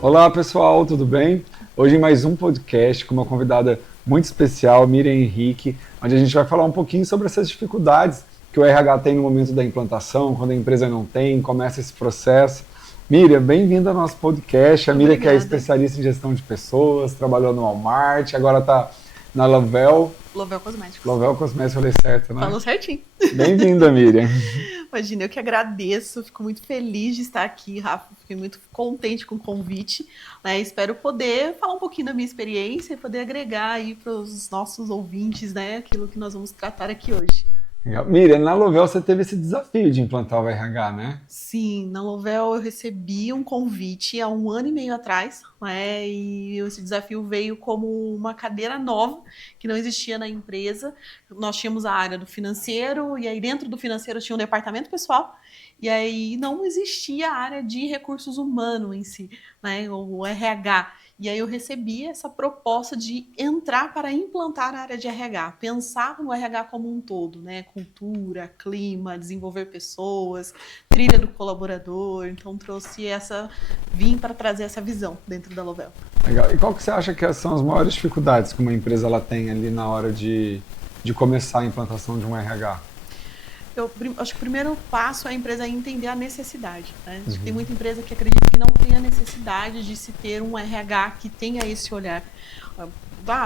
Olá pessoal, tudo bem? Hoje mais um podcast com uma convidada muito especial, Miriam Henrique, onde a gente vai falar um pouquinho sobre essas dificuldades que o RH tem no momento da implantação, quando a empresa não tem, começa esse processo. Miriam, bem-vinda ao nosso podcast. A Miriam que é Obrigada. especialista em gestão de pessoas, trabalhou no Walmart, agora está na Lovell. Lovel Cosméticos. Lovell Cosméticos, falei certo, né? Falou certinho. Bem-vinda, Miriam. Imagina, eu que agradeço, fico muito feliz de estar aqui, Rafa. Fiquei muito contente com o convite, né? Espero poder falar um pouquinho da minha experiência e poder agregar aí para os nossos ouvintes, né? Aquilo que nós vamos tratar aqui hoje. Legal. Miriam, na Lovell você teve esse desafio de implantar o RH, né? Sim, na Lovel eu recebi um convite há 1 ano e meio atrás, né? E esse desafio veio como uma cadeira nova que não existia na empresa. Nós tínhamos a área do financeiro, e aí dentro do financeiro tinha um departamento pessoal, e aí não existia a área de recursos humanos em si, né? O RH. E aí eu recebi essa proposta de entrar para implantar a área de RH, pensar no RH como um todo, né? Cultura, clima, desenvolver pessoas, trilha do colaborador, então vim para trazer essa visão dentro da Lovell. Legal. E qual que você acha que são as maiores dificuldades que uma empresa ela tem ali na hora de começar a implantação de um RH? Eu acho que o primeiro passo é a empresa entender a necessidade, né? Acho que tem muita empresa que acredita que não tem a necessidade de se ter um RH que tenha esse olhar.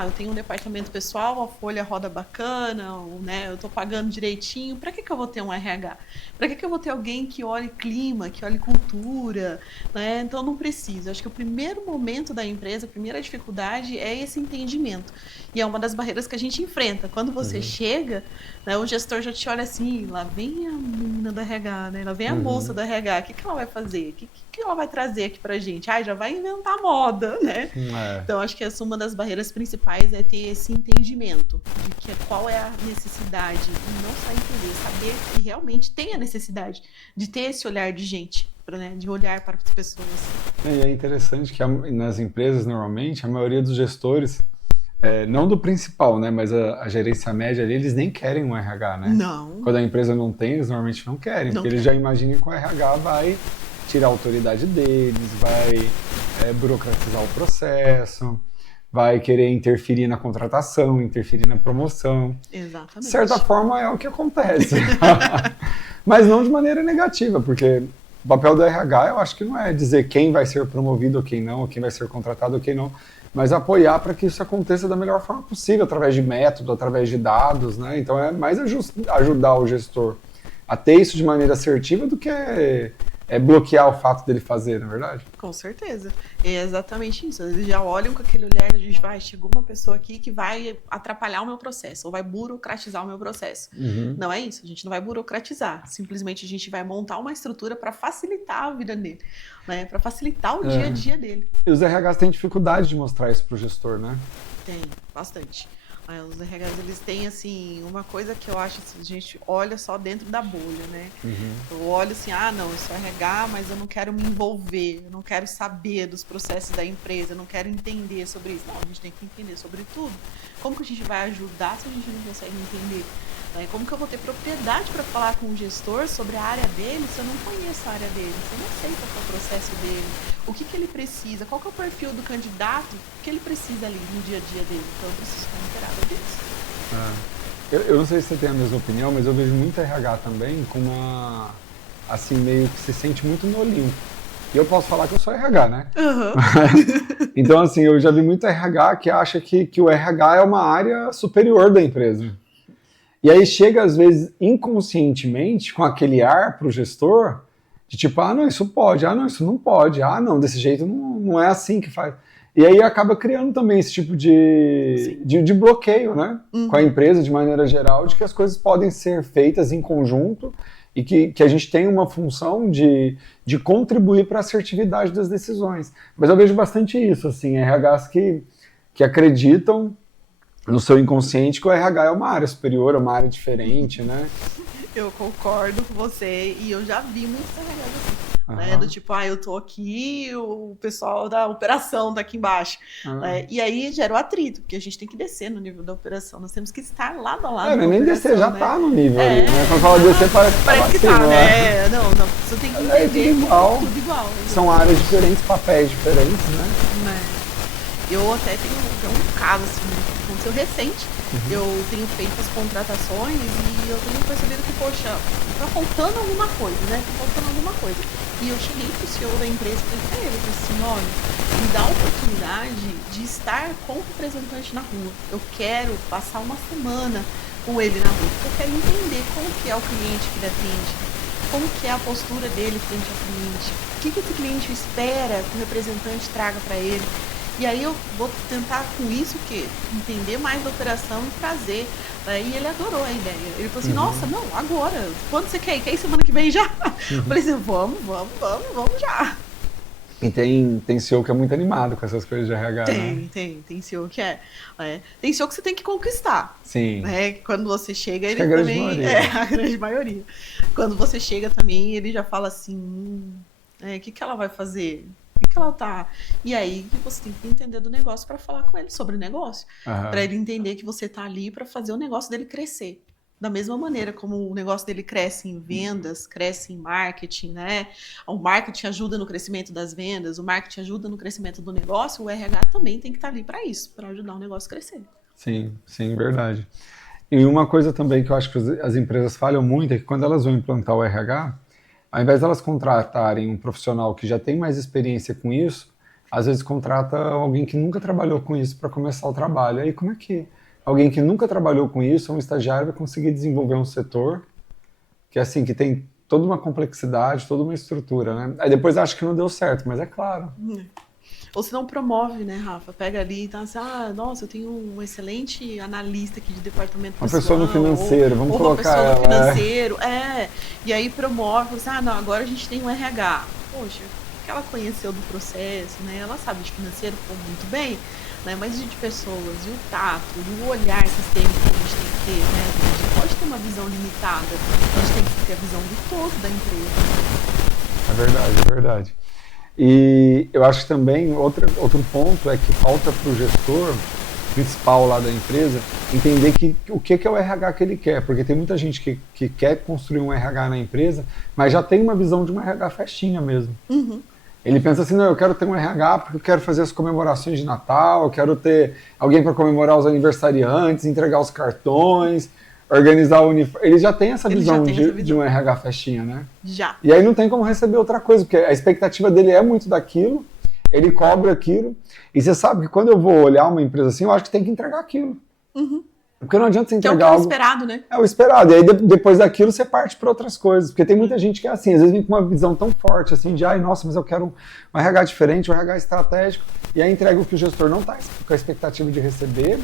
Eu tenho um departamento pessoal, a folha roda bacana, né? Eu estou pagando direitinho. Para que eu vou ter um RH? Para que eu vou ter alguém que olhe clima, que olhe cultura, né? Então não precisa. Acho que o primeiro momento da empresa, a primeira dificuldade é esse entendimento. E é uma das barreiras que a gente enfrenta. Quando você chega, né, o gestor já te olha assim, lá vem a menina da RH, né? Lá vem a moça da RH, o que ela vai fazer? O que ela vai trazer aqui pra gente? Já vai inventar moda, né? É. Então, acho que essa uma das barreiras principais é ter esse entendimento de qual é a necessidade e não só entender, saber que realmente tem a necessidade de ter esse olhar de gente, né, de olhar para as pessoas. E é interessante que nas empresas, normalmente, a maioria dos gestores, não do principal, né, mas a gerência média ali, eles nem querem um RH, né? Não. Quando a empresa não tem, eles normalmente não querem, Não porque eles quer. já imaginam que o RH vai tirar a autoridade deles, vai burocratizar o processo, vai querer interferir na contratação, interferir na promoção. De Exatamente. certa forma é o que acontece. Mas não de maneira negativa, porque o papel do RH eu acho que não é dizer quem vai ser promovido ou quem não, ou quem vai ser contratado ou quem não, mas apoiar para que isso aconteça da melhor forma possível, através de método, através de dados, né? Então é mais ajudar o gestor a ter isso de maneira assertiva do que bloquear o fato dele fazer, na é verdade? Com certeza. É exatamente isso. Eles já olham com aquele olhar de chegou uma pessoa aqui que vai atrapalhar o meu processo, ou vai burocratizar o meu processo. Não é isso, a gente não vai burocratizar. Simplesmente a gente vai montar uma estrutura para facilitar a vida dele, né? Para facilitar o dia a dia dele. E os RHs têm dificuldade de mostrar isso para o gestor, né? Tem, bastante. Os RHs, eles têm, assim, uma coisa que eu acho, assim, a gente olha só dentro da bolha, né? Eu olho assim, não, eu sou RH, mas eu não quero me envolver, eu não quero saber dos processos da empresa, eu não quero entender sobre isso. Não, a gente tem que entender sobre tudo. Como que a gente vai ajudar se a gente não consegue entender? Como que eu vou ter propriedade para falar com o gestor sobre a área dele se eu não conheço a área dele, se eu não sei qual é o processo dele, o que ele precisa, qual que é o perfil do candidato que ele precisa ali no dia a dia dele. Então eu preciso estar inteirada disso. Eu não sei se você tem a mesma opinião, mas eu vejo muito RH também com uma, assim, meio que se sente muito no Olimpo. E eu posso falar que eu sou RH, né? Então, assim, eu já vi muito RH que acha que o RH é uma área superior da empresa. E aí chega, às vezes, inconscientemente, com aquele ar pro gestor, de tipo, não, isso pode, não, isso não pode, não, desse jeito não é assim que faz. E aí acaba criando também esse tipo de bloqueio, né? Com a empresa, de maneira geral, de que as coisas podem ser feitas em conjunto e que a gente tem uma função de contribuir para a assertividade das decisões. Mas eu vejo bastante isso, assim, RHs que acreditam no seu inconsciente que o RH é uma área superior, é uma área diferente, né? Eu concordo com você e eu já vi muitos RHs assim. né? Do tipo, eu tô aqui, o pessoal da operação tá aqui embaixo. Né? E aí gera o atrito, porque a gente tem que descer no nível da operação. Nós temos que estar lado a lado. Não é nem descer, já tá no nível ali, né? Quando fala descer, parece que tá, né? Não, você tem que entender tudo igual. Tudo igual. São áreas diferentes, papéis diferentes, né? Eu até tenho um caso, assim, que aconteceu recente. Eu tenho feito as contratações e eu tenho percebido que, poxa, tá faltando alguma coisa, né? E eu cheguei pro CEO da empresa e falei pra ele, assim, olha, me dá a oportunidade de estar com o representante na rua. Eu quero passar uma semana com ele na rua. Eu quero entender como que é o cliente que ele atende, como que é a postura dele frente ao cliente, o que esse cliente espera que o representante traga para ele. E aí eu vou tentar com isso entender mais da operação e trazer. E ele adorou a ideia. Ele falou assim, nossa, não, agora. Quando você quer ir? Quer ir semana que vem já? Eu falei assim, vamos já. E tem CEO que é muito animado com essas coisas de RH, né? Tem CEO que é. Tem CEO que você tem que conquistar. Sim. Quando você chega, ele também... a grande maioria. Quando você chega também, ele já fala assim, o que ela vai fazer? Que ela tá. E aí você tem que entender do negócio para falar com ele sobre o negócio. Para ele entender que você tá ali para fazer o negócio dele crescer. Da mesma maneira como o negócio dele cresce em vendas, cresce em marketing, né? O marketing ajuda no crescimento das vendas, o marketing ajuda no crescimento do negócio, o RH também tem que estar ali para isso, para ajudar o negócio a crescer. Sim, verdade. E uma coisa também que eu acho que as empresas falham muito é que quando elas vão implantar o RH, ao invés de elas contratarem um profissional que já tem mais experiência com isso, às vezes contrata alguém que nunca trabalhou com isso para começar o trabalho. Aí como é que alguém que nunca trabalhou com isso, um estagiário, vai conseguir desenvolver um setor que assim, que tem toda uma complexidade, toda uma estrutura, né? Aí depois acha que não deu certo, mas é claro. Ou se não promove, né, Rafa? Pega ali e tá assim, nossa, eu tenho um excelente analista aqui de departamento pessoal. Uma pessoa no financeiro, vamos colocar ela. Uma pessoa no financeiro, E aí promove, não, agora a gente tem um RH. Poxa, o que ela conheceu do processo, né? Ela sabe de financeiro muito bem, né? Mas de pessoas, e o tato, e o olhar sistêmico que a gente tem que ter, né? A gente pode ter uma visão limitada, a gente tem que ter a visão do todo da empresa. É verdade. E eu acho que também outro ponto é que falta para o gestor principal lá da empresa entender o que é o RH que ele quer, porque tem muita gente que quer construir um RH na empresa, mas já tem uma visão de um RH festinha mesmo. Ele pensa assim, não, eu quero ter um RH porque eu quero fazer as comemorações de Natal, eu quero ter alguém para comemorar os aniversariantes, entregar os cartões, organizar o uniforme. Ele já tem essa visão de um RH festinha, né? Já. E aí não tem como receber outra coisa, porque a expectativa dele é muito daquilo, ele cobra aquilo, e você sabe que quando eu vou olhar uma empresa assim, eu acho que tem que entregar aquilo. Porque não adianta você entregar algo... É o esperado, né? É o esperado, e aí depois daquilo você parte para outras coisas, porque tem muita gente que é assim, às vezes vem com uma visão tão forte, assim, de nossa, mas eu quero um RH diferente, um RH estratégico, e aí entrega o que o gestor não está com a expectativa de receber,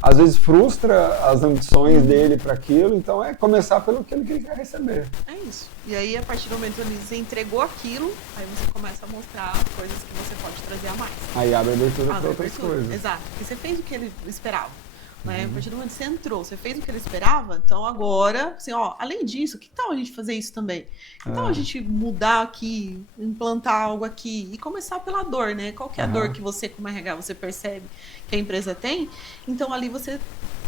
às vezes frustra as ambições dele para aquilo, então é começar pelo que ele quer receber. É isso. E aí, a partir do momento que você entregou aquilo, aí você começa a mostrar coisas que você pode trazer a mais. Aí abre abertura para outras coisas. Exato. Porque você fez o que ele esperava. Né? A partir do momento que você entrou, você fez o que ele esperava, então agora, assim, além disso, que tal a gente fazer isso também? Que tal a gente mudar aqui, implantar algo aqui e começar pela dor, né? Qual que é a dor que você, como RH, você percebe que a empresa tem? Então ali você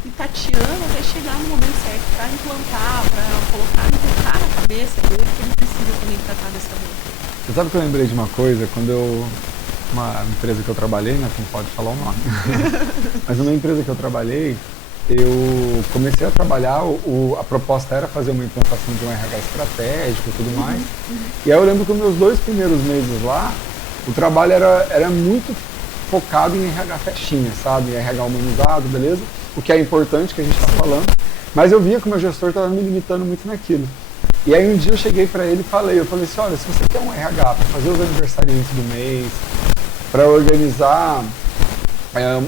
ir tateando até chegar no momento certo para implantar, para colocar na cabeça dele que ele precisa também tratar dessa dor. Você sabe que eu lembrei de uma coisa, uma empresa que eu trabalhei, né, não pode falar o nome, mas uma empresa que eu trabalhei, eu comecei a trabalhar, a proposta era fazer uma implantação de um RH estratégico e tudo mais, e aí eu lembro que os meus 2 primeiros meses lá, o trabalho era muito focado em RH festinha, sabe, em RH humanizado, beleza? O que é importante, que a gente está falando, mas eu via que o meu gestor estava me limitando muito naquilo. E aí um dia eu cheguei para ele e falei assim, olha, se você quer um RH para fazer os aniversariantes do mês, para organizar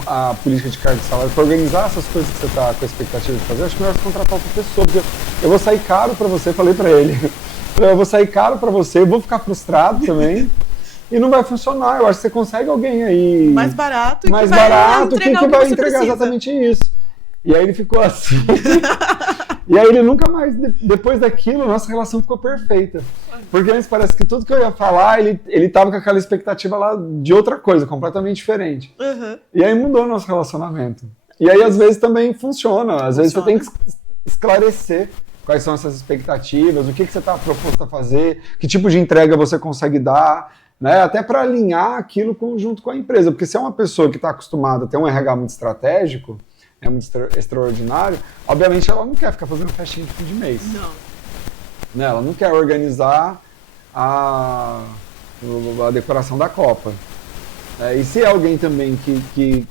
a política de carga de salário, para organizar essas coisas que você está com a expectativa de fazer, acho melhor você contratar outra pessoa, porque eu vou sair caro para você, falei para ele, eu vou sair caro para você, eu vou ficar frustrado também, e não vai funcionar, eu acho que você consegue alguém aí... Mais barato, que vai entregar exatamente isso. E aí ele ficou assim... E aí ele nunca mais, depois daquilo, nossa relação ficou perfeita. Porque antes parece que tudo que eu ia falar, ele tava com aquela expectativa lá de outra coisa, completamente diferente. Uhum. E aí mudou o nosso relacionamento. E aí às vezes também funciona. Às vezes você tem que esclarecer quais são essas expectativas, o que você está proposto a fazer, que tipo de entrega você consegue dar, né? Até para alinhar aquilo junto com a empresa. Porque se é uma pessoa que está acostumada a ter um RH muito estratégico, muito extraordinário, obviamente ela não quer ficar fazendo festinha de fim de mês. Não. Né? Ela não quer organizar a decoração da Copa. E se é alguém também que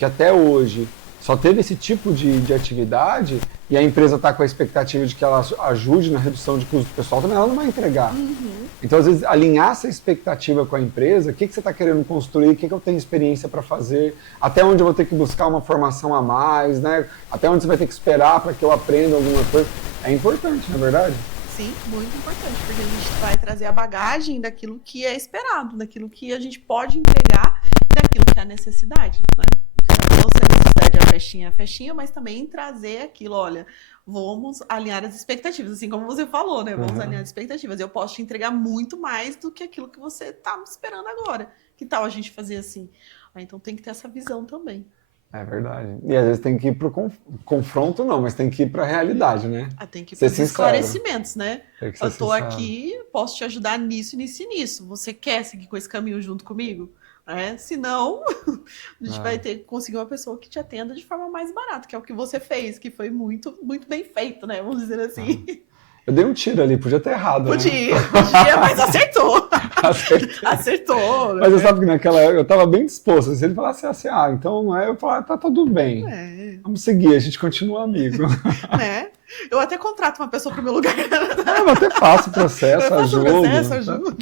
até hoje só teve esse tipo de atividade e a empresa está com a expectativa de que ela ajude na redução de custo pessoal, também ela não vai entregar. Uhum. Então, às vezes, alinhar essa expectativa com a empresa, o que você está querendo construir, o que eu tenho experiência para fazer, até onde eu vou ter que buscar uma formação a mais, né? Até onde você vai ter que esperar para que eu aprenda alguma coisa. É importante, não é verdade? Sim, muito importante, porque a gente vai trazer a bagagem daquilo que é esperado, daquilo que a gente pode entregar e daquilo que é a necessidade, né? Então, se a necessidade é a festinha, mas também trazer aquilo, olha, vamos alinhar as expectativas, assim como você falou, né? Vamos alinhar as expectativas. Eu posso te entregar muito mais do que aquilo que você está esperando agora. Que tal a gente fazer assim? Então tem que ter essa visão também. É verdade. E às vezes tem que ir para o confronto, não, mas tem que ir para a realidade, né? Tem que ir para os esclarecimentos, né? Eu estou aqui, posso te ajudar nisso, nisso e nisso. Você quer seguir com esse caminho junto comigo? Senão, a gente vai ter que conseguir uma pessoa que te atenda de forma mais barata, que é o que você fez, que foi muito, muito bem feito, né? Vamos dizer assim. Eu dei um tiro ali, podia ter errado, podia, mas acertou. Acertou. Mas eu sabe que naquela época eu estava bem disposto. Se ele falasse assim, então não é, eu falava, tá tudo bem. Vamos seguir, a gente continua amigo. Eu até contrato uma pessoa para o meu lugar. Eu até faço o processo, ajudo.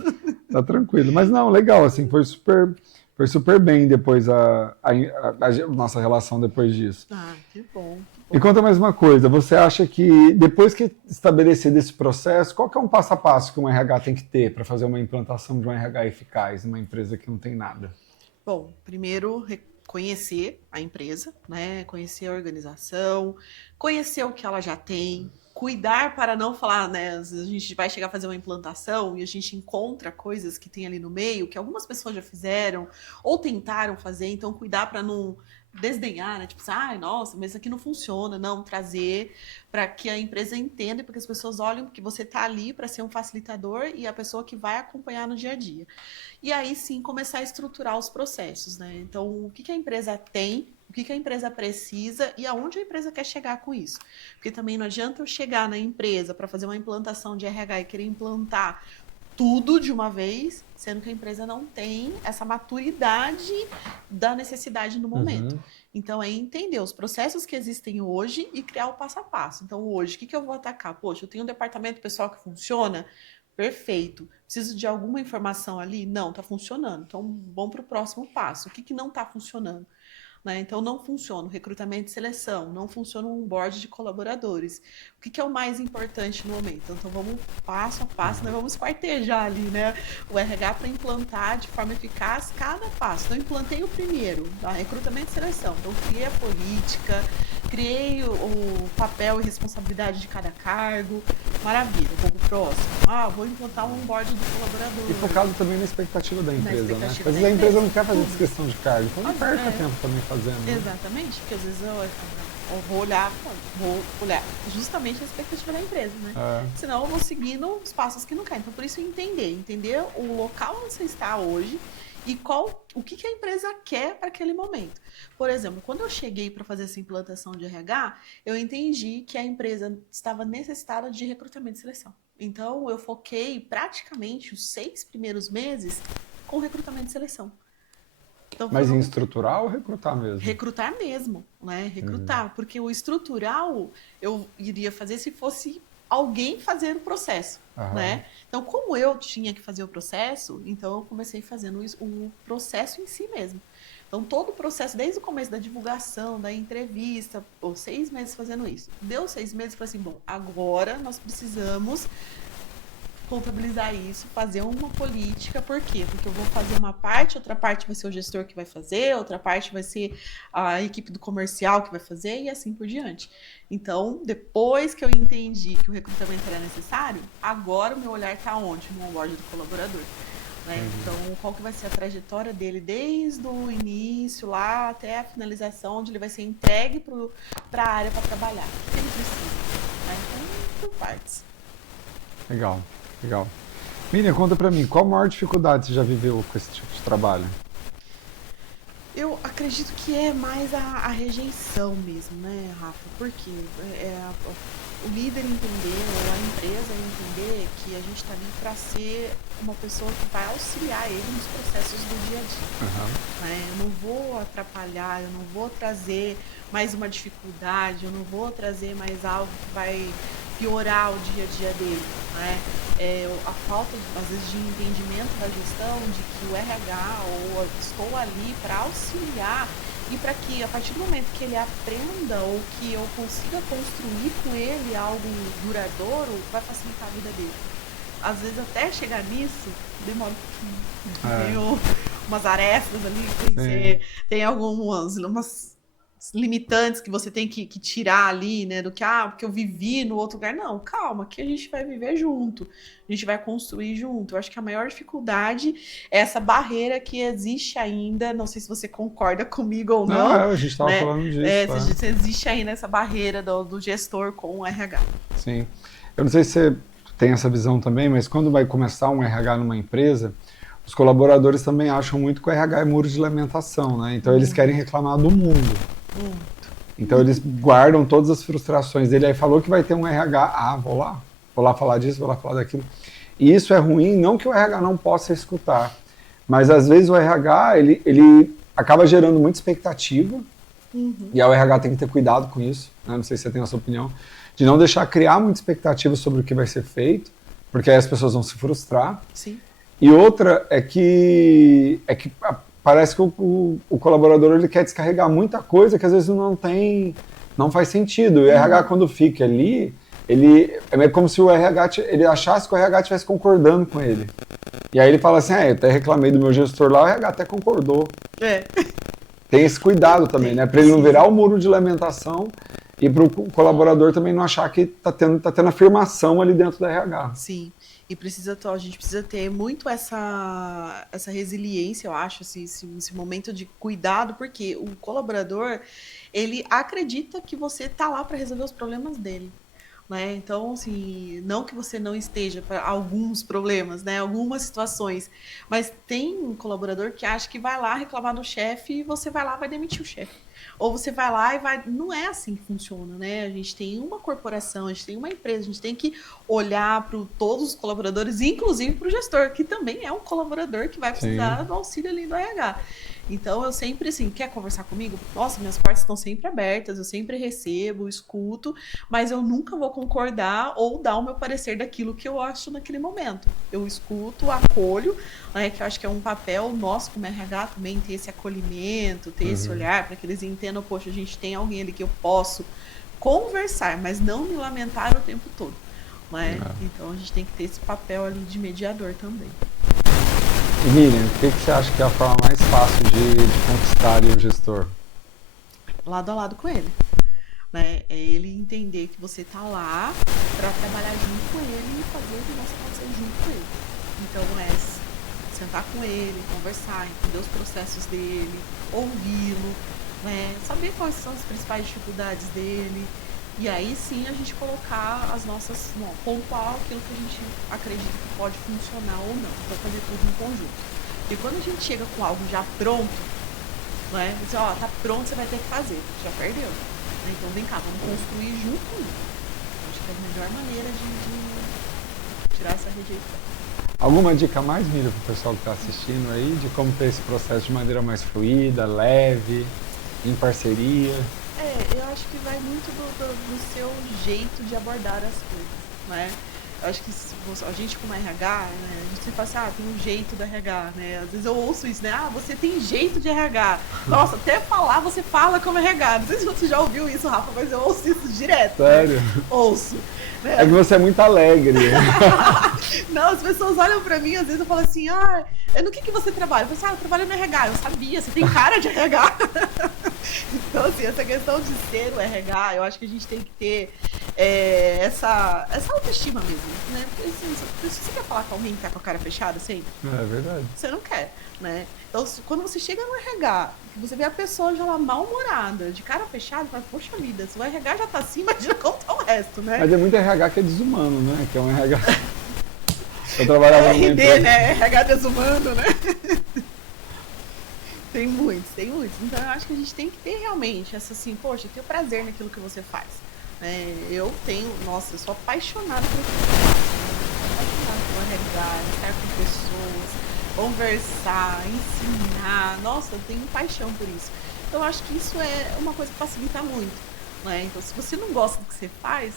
Tá tranquilo. Mas não, legal, assim, foi super bem depois a nossa relação depois disso. Que bom. E conta mais uma coisa, você acha que depois que estabelecido esse processo, qual que é um passo a passo que um RH tem que ter para fazer uma implantação de um RH eficaz numa empresa que não tem nada? Bom, primeiro conhecer a empresa, né? Conhecer a organização, conhecer o que ela já tem, cuidar para não falar, né? A gente vai chegar a fazer uma implantação e a gente encontra coisas que tem ali no meio que algumas pessoas já fizeram ou tentaram fazer, então cuidar para não desdenhar, né? Tipo, nossa, mas isso aqui não funciona. Não, trazer para que a empresa entenda e para que as pessoas olhem que você está ali para ser um facilitador e a pessoa que vai acompanhar no dia a dia. E aí sim começar a estruturar os processos, né? Então, o que a empresa tem, o que a empresa precisa e aonde a empresa quer chegar com isso. Porque também não adianta eu chegar na empresa para fazer uma implantação de RH e querer implantar tudo de uma vez, sendo que a empresa não tem essa maturidade da necessidade no momento. Então, é entender os processos que existem hoje e criar o passo a passo. Então, hoje, o que eu vou atacar? Poxa, eu tenho um departamento pessoal que funciona? Perfeito. Preciso de alguma informação ali? Não, está funcionando. Então, vamos para o próximo passo. O que não está funcionando? Então, não funciona o recrutamento e seleção, não funciona um board de colaboradores. O que é o mais importante no momento? Então, vamos passo a passo, vamos esquartejar ali, né? O RH para implantar de forma eficaz cada passo. Então, implantei o primeiro, recrutamento e seleção. Então, criei a política, criei o papel e responsabilidade de cada cargo. Maravilha, vou pro próximo. Vou implantar um board de colaboradores. E focado também na expectativa da empresa, né? Às vezes a empresa não quer fazer descrição de cargo, então não perca tempo também fazendo. Né? Exatamente, porque às vezes eu vou olhar justamente a expectativa da empresa, né? Senão eu vou seguindo os passos que não querem. Então, por isso, entender o local onde você está hoje e o que a empresa quer para aquele momento. Por exemplo, quando eu cheguei para fazer essa implantação de RH, eu entendi que a empresa estava necessitada de recrutamento e seleção. Então, eu foquei praticamente os 6 primeiros meses com recrutamento e seleção. Então, mas em estrutural ou recrutar mesmo? Recrutar mesmo, né? Recrutar. Porque o estrutural eu iria fazer se fosse alguém fazer o processo, né? Então, como eu tinha que fazer o processo, então eu comecei fazendo o processo em si mesmo. Então, todo o processo, desde o começo da divulgação, da entrevista, 6 meses fazendo isso. Deu 6 meses, falei assim, bom, agora nós precisamos contabilizar isso, fazer uma política. Por quê? Porque eu vou fazer uma parte, outra parte vai ser o gestor que vai fazer, outra parte vai ser a equipe do comercial que vai fazer e assim por diante. Então, depois que eu entendi que o recrutamento era necessário, agora o meu olhar está onde? No onboard do colaborador. Né? Então, qual que vai ser a trajetória dele desde o início lá até a finalização, onde ele vai ser entregue para a área para trabalhar. O que ele precisa. Né? Então, por partes. Legal, legal. Miriam, conta pra mim, qual a maior dificuldade você já viveu com esse tipo de trabalho? Eu acredito que é mais a rejeição mesmo, né, Rafa? Porque o líder entender, ou a empresa entender que a gente está ali para ser uma pessoa que vai auxiliar ele nos processos do dia a dia. Né? Eu não vou atrapalhar, eu não vou trazer mais uma dificuldade, eu não vou trazer mais algo que vai piorar o dia a dia dele. Né? A falta, às vezes, de entendimento da gestão, de que o RH, ou estou ali para auxiliar e para que, a partir do momento que ele aprenda ou que eu consiga construir com ele algo duradouro, vai facilitar a vida dele. Às vezes, até chegar nisso, demora um pouquinho. Tem umas arestas ali, tem algumas limitantes que você tem que tirar ali, né, do que, porque eu vivi no outro lugar. Não, calma, que a gente vai viver junto, a gente vai construir junto. Eu acho que a maior dificuldade é essa barreira que existe ainda, não sei se você concorda comigo ou não. Não, a gente estava falando disso. Se existe ainda essa barreira do gestor com o RH. Sim, eu não sei se você tem essa visão também, mas quando vai começar um RH numa empresa, os colaboradores também acham muito que o RH é muro de lamentação, né? Então eles querem reclamar do mundo. Então eles guardam todas as frustrações dele. Aí falou que vai ter um RH, vou lá falar disso, vou lá falar daquilo. E isso é ruim, não que o RH não possa escutar, mas às vezes o RH ele acaba gerando muita expectativa, e aí o RH tem que ter cuidado com isso, né? Não sei se você tem a sua opinião, de não deixar criar muita expectativa sobre o que vai ser feito, porque aí as pessoas vão se frustrar. Sim. E outra é que parece que o colaborador ele quer descarregar muita coisa que às vezes não faz sentido. E o RH, quando fica ali, é como se o RH ele achasse que o RH estivesse concordando com ele. E aí ele fala assim, eu até reclamei do meu gestor lá, o RH até concordou. Tem esse cuidado também, né? Para ele não virar o muro de lamentação e para o colaborador também não achar que tá tendo afirmação ali dentro da RH. Sim. E a gente precisa ter muito essa resiliência, eu acho, esse momento de cuidado, porque o colaborador, ele acredita que você está lá para resolver os problemas dele. Né? Então, assim, não que você não esteja para alguns problemas, né? Algumas situações, mas tem um colaborador que acha que vai lá reclamar do chefe e você vai lá e vai demitir o chefe. Ou você vai lá e vai... Não é assim que funciona, né? A gente tem uma corporação, a gente tem uma empresa, a gente tem que olhar para todos os colaboradores, inclusive para o gestor, que também é um colaborador que vai precisar do auxílio ali do RH. Então, eu sempre, assim, quer conversar comigo? Nossa, minhas portas estão sempre abertas, eu sempre recebo, escuto, mas eu nunca vou concordar ou dar o meu parecer daquilo que eu acho naquele momento. Eu escuto, acolho, né, que eu acho que é um papel nosso como RH também, ter esse acolhimento, ter esse olhar, para que eles entendam, poxa, a gente tem alguém ali que eu posso conversar, mas não me lamentar o tempo todo. Né? Então, a gente tem que ter esse papel ali de mediador também. E Miriam, o que você acha que é a forma mais fácil de conquistar o gestor? Lado a lado com ele. Né? É ele entender que você está lá para trabalhar junto com ele e fazer o que você pode ser junto com ele. Então sentar com ele, conversar, entender os processos dele, ouvi-lo, né? Saber quais são as principais dificuldades dele. E aí sim a gente colocar as nossas, pontuar aquilo que a gente acredita que pode funcionar ou não, para fazer tudo em conjunto. E quando a gente chega com algo já pronto, né, você, tá pronto, você vai ter que fazer, já perdeu. Então vem cá, vamos construir junto isso. Acho que é a melhor maneira de tirar essa rejeição. Alguma dica mais, Miriam, para o pessoal que está assistindo aí, de como ter esse processo de maneira mais fluida, leve, em parceria? Eu acho que vai muito do seu jeito de abordar as coisas, né? acho que a gente como RH, né, a gente sempre fala assim, tem um jeito do RH, né? Às vezes eu ouço isso, né? Você tem jeito de RH. Nossa, até falar você fala como RH. Não sei se você já ouviu isso, Rafa, mas eu ouço isso direto. Sério? Né? Ouço. Né? É que você é muito alegre. Não, as pessoas olham pra mim, às vezes eu falo assim, no que você trabalha? Eu falo assim, eu trabalho no RH. Eu sabia, você tem cara de RH. Então, assim, essa questão de ser o RH, eu acho que a gente tem que ter essa autoestima mesmo, né? Porque assim, se você quer falar com alguém que tá com a cara fechada sempre, é verdade. Você não quer, né? Então, quando você chega no RH, você vê a pessoa já lá mal-humorada, de cara fechada, fala, poxa vida, se o RH já tá assim, imagina como tá o resto, né? Mas é muito RH que é desumano, né? Que é um RH... Eu trabalhava numa empresa... né? RH desumano, né? Tem muitos. Então, eu acho que a gente tem que ter realmente essa assim, poxa, ter prazer naquilo que você faz. Eu sou apaixonada por isso. Apaixonada por RH, estar com pessoas, conversar, ensinar. Nossa, eu tenho paixão por isso. Então, eu acho que isso é uma coisa que facilita muito. Né? Então, se você não gosta do que você faz,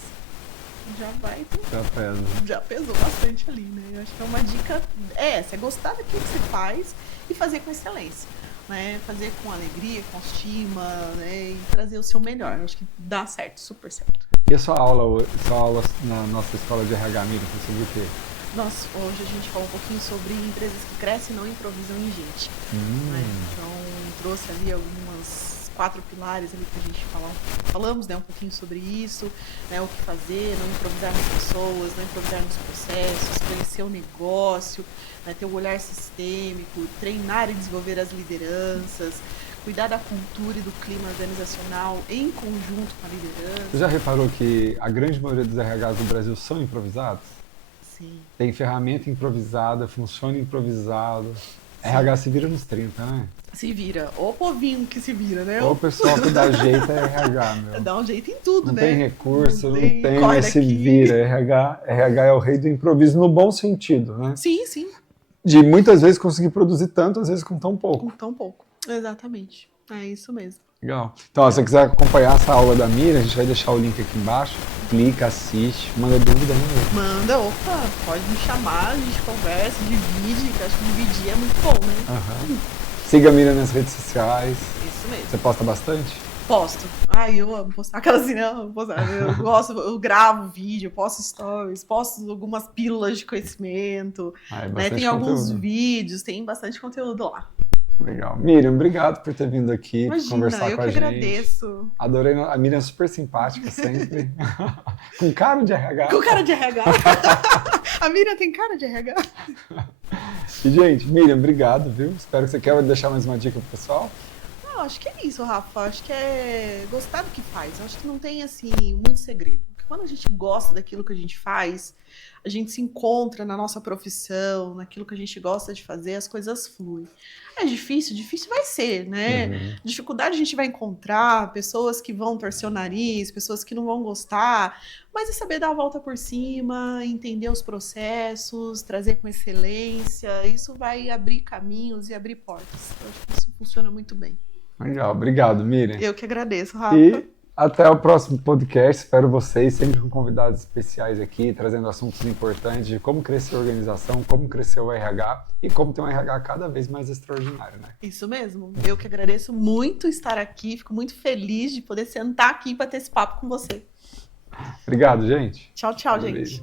já pesou bastante ali, né? Eu acho que é uma dica essa, é gostar daquilo que você faz e fazer com excelência. Né, fazer com alegria, com estima, né, e trazer o seu melhor. Eu acho que dá certo, super certo. E a sua aula na nossa escola de RH, Miriam, foi sobre o quê? Nossa, hoje a gente falou um pouquinho sobre empresas que crescem e não improvisam em gente. Né? Então, trouxe ali algumas 4 pilares ali que a gente falamos, né, um pouquinho sobre isso, né, o que fazer, não improvisar nas pessoas, não improvisar nos processos, conhecer o negócio, né, ter um olhar sistêmico, treinar e desenvolver as lideranças, cuidar da cultura e do clima organizacional em conjunto com a liderança. Você já reparou que a grande maioria dos RHs do Brasil são improvisados? Sim. Tem ferramenta improvisada, funciona improvisado. Sim. RH se vira nos 30, né? Se vira. O povinho que se vira, né? O pessoal que dá jeito é RH, meu. Dá um jeito em tudo, não né? Tem recurso, não tem, mas se vira. RH é o rei do improviso no bom sentido, né? Sim, sim. De muitas vezes conseguir produzir tanto, às vezes com tão pouco. Com tão pouco, exatamente. É isso mesmo. Legal. Então, se você quiser acompanhar essa aula da Miriam, a gente vai deixar o link aqui embaixo. Clica, assiste, manda dúvida. Manda, pode me chamar, a gente conversa, divide, que eu acho que dividir é muito bom, né? Siga a Miriam nas redes sociais. Isso mesmo. Você posta bastante? Posto. Eu amo postar. Aquela assim, não, eu gosto, eu gravo vídeo, posto stories, posto algumas pílulas de conhecimento, né? Tem alguns vídeos, tem bastante conteúdo lá. Legal. Miriam, obrigado por ter vindo aqui conversar com a gente. Eu que agradeço. Adorei. A Miriam é super simpática sempre. Com cara de RH. Com cara de RH. A Miriam tem cara de RH. E, gente, Miriam, obrigado, viu? Espero que você queira deixar mais uma dica pro pessoal. Não, acho que é isso, Rafa. Acho que é gostar do que faz. Acho que não tem, assim, muito segredo. Porque quando a gente gosta daquilo que a gente faz, a gente se encontra na nossa profissão, naquilo que a gente gosta de fazer, as coisas fluem. É difícil vai ser, né? Dificuldade a gente vai encontrar, pessoas que vão torcer o nariz, pessoas que não vão gostar, mas é saber dar a volta por cima, entender os processos, trazer com excelência, isso vai abrir caminhos e abrir portas. Eu acho que isso funciona muito bem. Legal, obrigado, Miriam. Eu que agradeço, Rafa. E até o próximo podcast. Espero vocês sempre com convidados especiais aqui, trazendo assuntos importantes de como crescer a organização, como crescer o RH e como ter um RH cada vez mais extraordinário, né? Isso mesmo. Eu que agradeço muito estar aqui, fico muito feliz de poder sentar aqui para ter esse papo com você. Obrigado, gente. Tchau, gente.